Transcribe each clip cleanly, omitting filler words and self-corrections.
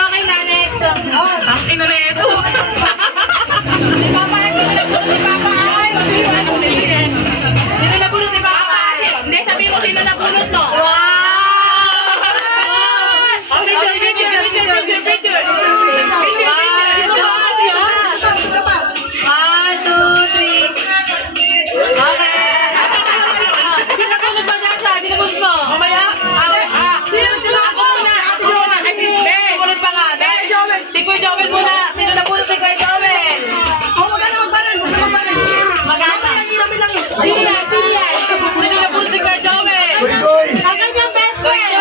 Okay na, next. Ang ina na ito. Si Papa, sino nabulot ni Papa? Ay, ano nilinis? Sino nabulot ni Papa? Hindi, sabihin mo sino nabulot mo. Wow! Si Kuya Joel muna. Sino na pulot ni Kuya Joel? Wag na magbaran. Maganda. Sino na pulot ni Kuya Joel? Ang kanyang best friend.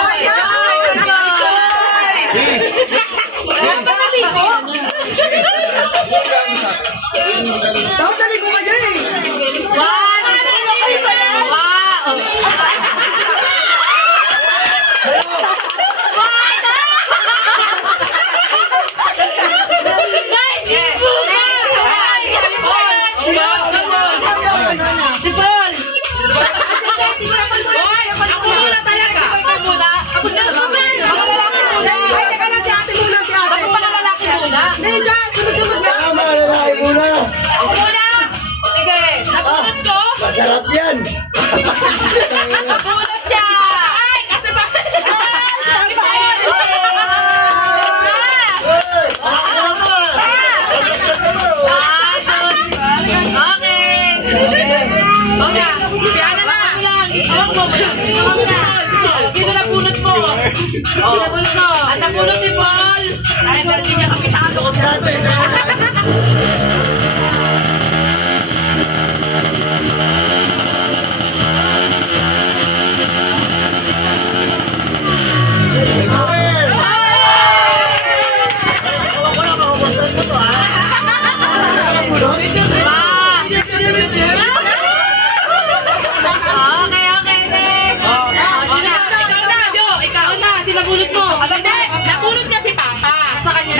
Daw, dali ko ka dyan eh. Si Paul! Ako muna talaga! Ako muna! Ako lalaki muna. Ay, teka lang, si ate muna, si ate. Ako mga lalaki muna! Hindi, dyan, sunod-sunod na. Tama, lalaki muna. Ako muna! Sige! Napulot ko! Masarap yan. Napulot niya! Ay! Kasi ba? Si Paul! Sino napulot mo? Napulot mo? Ang napulot ni Paul! Ay, hindi niya kami sa ano. Napulot mo. Napulot niya si Papa. Sa kanya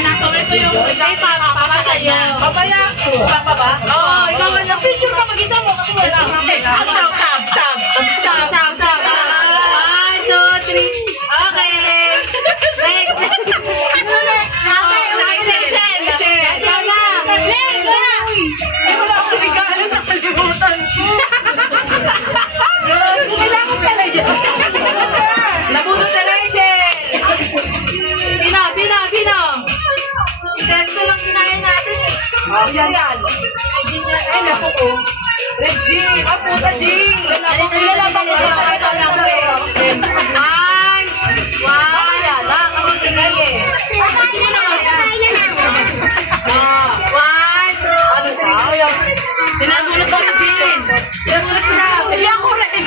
na. So, ito yung kay Papa sa kanya. Papaya. Papa ba? Oo, ikaw na. Picture ka mag-isa mo kasi wala. Ano daw? Sab. 1, 2, 3. Okay. Next. Nabulot na Rachel! Sino? Ito lang kinain natin eh. Yan. Ay, naku ko. Red Jing! Ah, puta Jing! Ito lang rin. Mamaya lang, kasi tingay eh. Sino naman yan? 1, 2, 3. Tinagulot ko ni Jing! Tinagulot ko na! Hindi ako rin!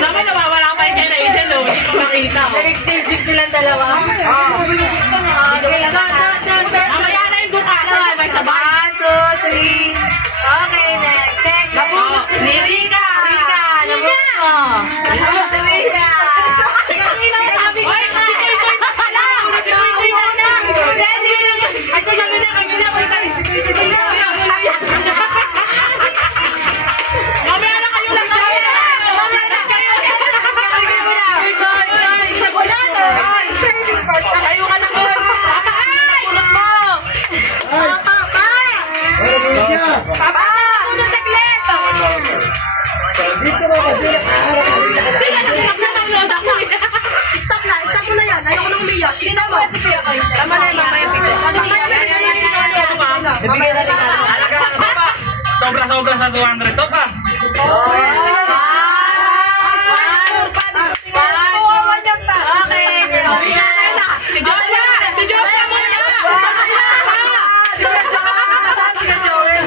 Naman nawawala pa yung kay Rachel, no? Hindi ko makita. Nag-exchange silang dalawa? Oo. Okay, mamaya na yung bukas. Sabay-sabay. 1, 2, 3. Okay, next. Ni Rika! Nabulot mo. Rika! Ang ina mo sabi ko na. Si Kuy Kuy na. Dali! Ay, kami na. Mamaya na kayo lang kayo. Tayo ka na ko. Pulot mo. Papa! Pulot saglit. Dito ba kasi nakaharap Stop mo na yan. Ayoko na umiyak. Hindi na pwede kaya kayo. Tama na yung mamaya picture. Bibigyan na rin ka. Sobra-sobra sa 200 to ka. Si Joshua! Si Joshua muna!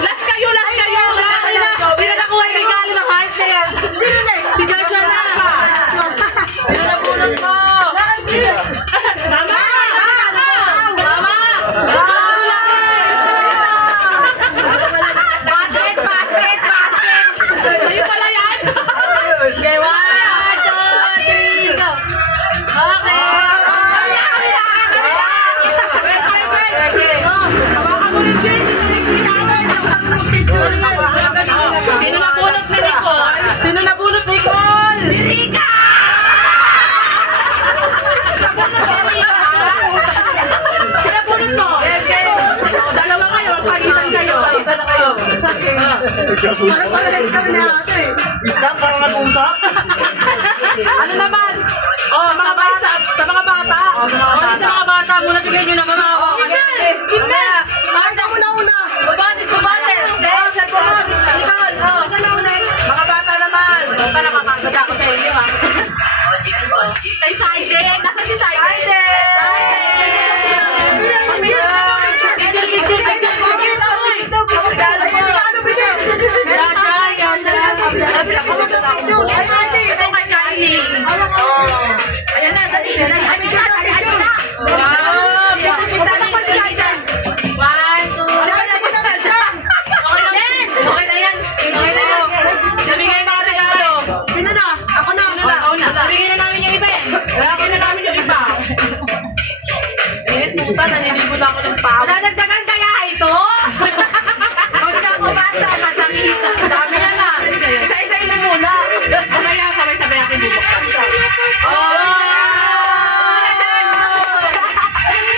Last kayo! Hindi na nakuha yung regalo ng heart na yan. Sino next? Si Joshua na! Sino na pulot mo? Mama! Basket! Parang palagas kami na ate. Isang parang nag-uusap. Ano naman? Oh, sa mga bata. Sa mga bata. Oh, sa mga bata. Muna bigay nyo naman mga kawakan. Mamaya. Bakit ako nauna? Babasis. Nicole. Oh. Saan nauna? Mga bata naman. Basta nakakagod ako sa inyo ha. Kay Saiden. Nasa si Saiden? Ayan na, dali. Okay na yan. Nabigay na yung regalo. Sino na? Ako na. Nabigay na namin yung iba eh. Nabigay na namin yung iba. Puta, naniligo na ako ng pao. Nadagdagan kaya ito? Huwag na ako basa, masakit. Dami na na. Isa-isayin mo muna. Mamaya, sabay-sabay natin bubuksan.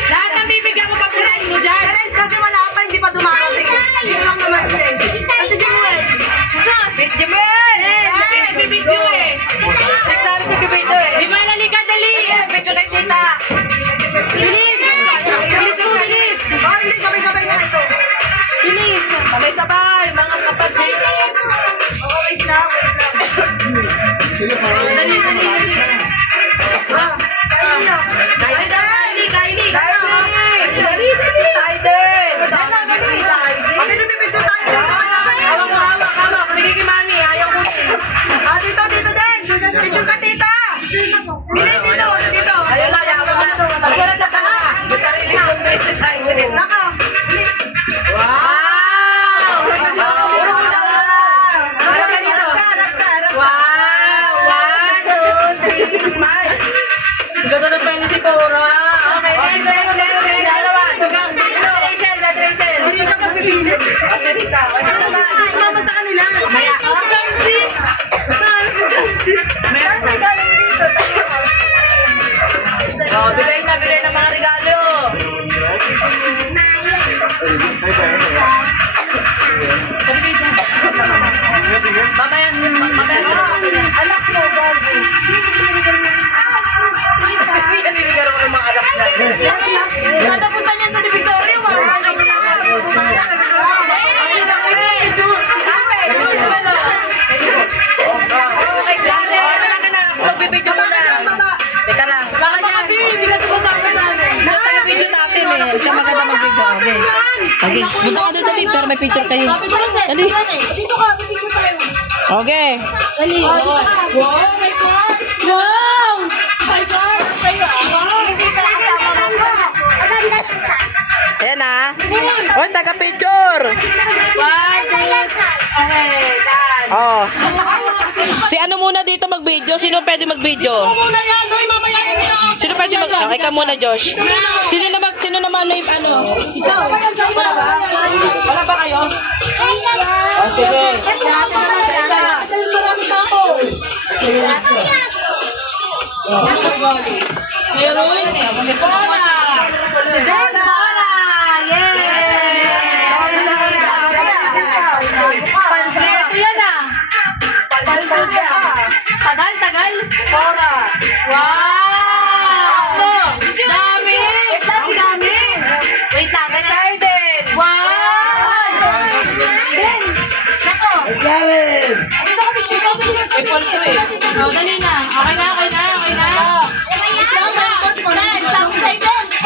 Lahat ng bibigyan mo pag-tirahin mo dyan. Guys, kasi wala pa, hindi pa dumarating. Dito lang naman siya. Kasi Jewel. Jamel! Bibidyo eh. Sektar sa bibidyo eh. Di malalika, dali. Bidyo na tita. Bilis! Bilis! Oh, hindi, sabay-sabay na ito. Bilis! Sabay-sabay, mga kapatid. Oh, wait lang. Sino parang Dali. Ah, kayo na. Kylie! Dali. Kami lumipidyo tayo dito. Hawak. Bigay kay mami, ayaw ko. Ah, dito din. Picture ka, tita. Dito. Ayaw na, ayaw na. Wala sa pala. Nako. Wow! Harap ka dito. Wow! 1, 2, 3, smile! Gagawin pa yun si Cora. Okay, next. Dalawa. Rachel. Hindi ka magpipili. Sige ka. Sumama sa kanila. Maya. Oh, bigay na mga regalo. Mamaya. Anak mo, bago. Bibigyan ako ng mga anak na. Kada punta niyan sa divisory, Magbibidyo mo na. Teka lang. Baka niya, hindi ka sumasama sa amin. Sa taga-video natin eh. Siya maganda mag-video. Okay. Okay, punta ka doon dali, pero may picture kayo. Dali. Dito ka, pipicture tayo. Okay. Dali. Wow, my God! Wow! My God! Kayo hindi ka kasama lang. Ayan ah. Oh, taga-picture. 1, 2, okay, done. Oh. Si ano muna dito mag-video? Sino pwede mag-video? Muna yan, doy, mamaya yan yun. Sino pwede mag... Okay ka muna, Josh. Sino naman may ano? Ikaw. Wala ba kayo? Oh, sige. Ito lang para sa isa. Ito yung maraming tao. Meron? Bola! Bola! Yay! Panfleto yan ah! Tagal? Bora! Wow! Dami! Dami! Wait lang, excited! Wow! Nako! Karen! Oh, dali na. Okay na.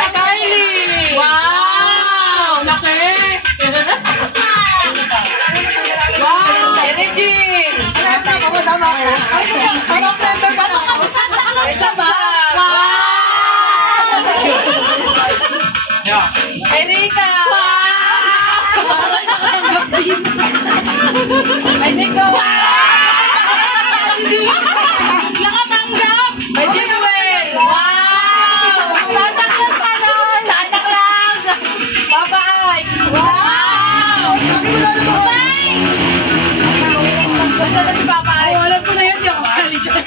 Kylie! Wow! Laki! Wow! Regine! Wow! Erika! Ay, Nico! Nakatanggap! Ay, Jewel! Wow! Santa Claus! Papa Ay! Wow! Basta na si Papa Ay. Alam ko na yun, di ako sali dyan.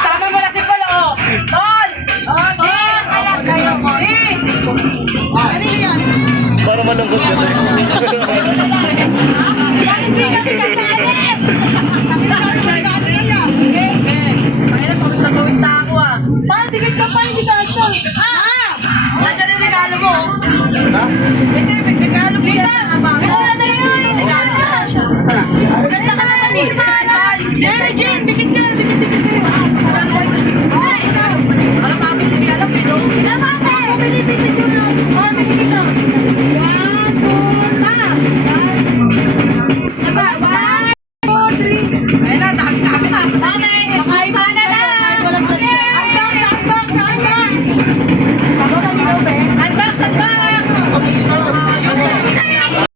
Sama mo na si Paul, oh. Paul! Oh, di! Kayo, di! Kanino yan? Para malungkot ka tayo. Kasi kami kasama.